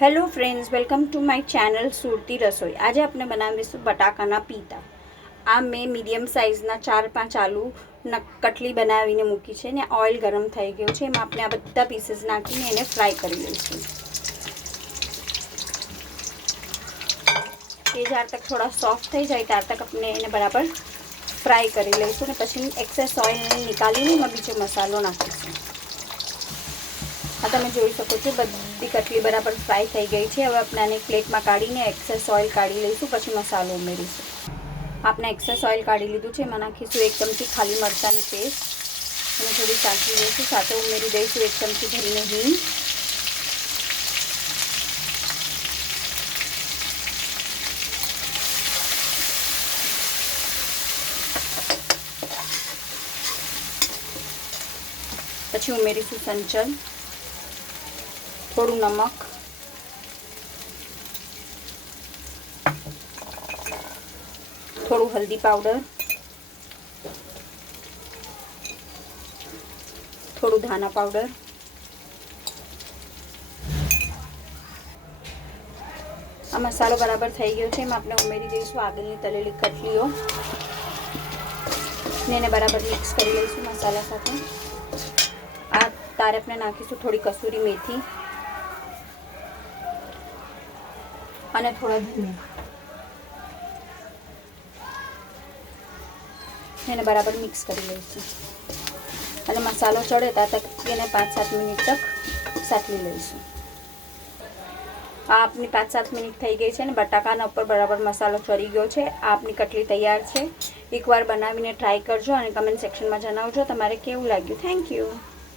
Hello friends, welcome to my channel Surti Rasoi. આજે આપણે બનાવીશું બટાકાના પીતા। આ મેં મીડિયમ સાઇઝના 4-5 આલુના કટલી બનાવીને મૂકી છે ને ઓઇલ ગરમ થઈ ગયું છે। એમાં આપણે આ બધા પીસીસ નાખીને એને ફ્રાય કરી લઈશું। ये ज्यादा तक थोड़ा सॉफ्ट થઈ જાય ત્યાર તક આપણે એને બરાબર ફ્રાય કરી લઈશું ને પછી એક્સેસ ઓઇલ નીકાળીને એમાં બીજો મસાલો નાખીશું। આ તમે જોઈ શકો છો બધી કટલી બરાબર ફ્રાય થઈ ગઈ છે। હવે આપણે આને પ્લેટમાં કાઢીને એક્સેસ ઓઇલ કાઢી લઈશું, પછી મસાલો ઉમેરીશું। આપણે એક્સેસ ઓઇલ કાઢી લીધું છે। એમાં નાખીશું 1 ચમચી ખાલી મરચાંની પેસ્ટ અને થોડી સાંતળી દઈશું। સાથે ઉમેરી દઈશું 1 ચમચી ભરીને હિંગ, પછી ઉમેરીશું સંચળ, થોડું નમક, થોડું હલ્દી પાવડર, થોડું ધાણા પાવડર, આ મસાલો બરાબર થઈ ગયો છે। એમાં આપણે ઉમેરી દઈશું આગળની તળેલી કટલીઓ ને એને બરાબર મિક્સ કરી લઈશું મસાલા સાથે। આ તારે આપણે નાખીશું થોડી કસૂરી મેથી અને થોડા ધનિયા, એને બરાબર મિક્સ કરી લઈશું અને મસાલો ચડે ત્યાં તક એને 5-7 મિનિટ તક સાતળી લઈશું। આ આપની 5-7 મિનિટ થઈ ગઈ છે ને બટાકાના ઉપર બરાબર મસાલો ચડી ગયો છે। આ આપની કટલી તૈયાર છે। એકવાર બનાવીને ટ્રાય કરજો અને કમેન્ટ સેક્શનમાં જણાવજો તમારે કેવું લાગ્યું। Thank you.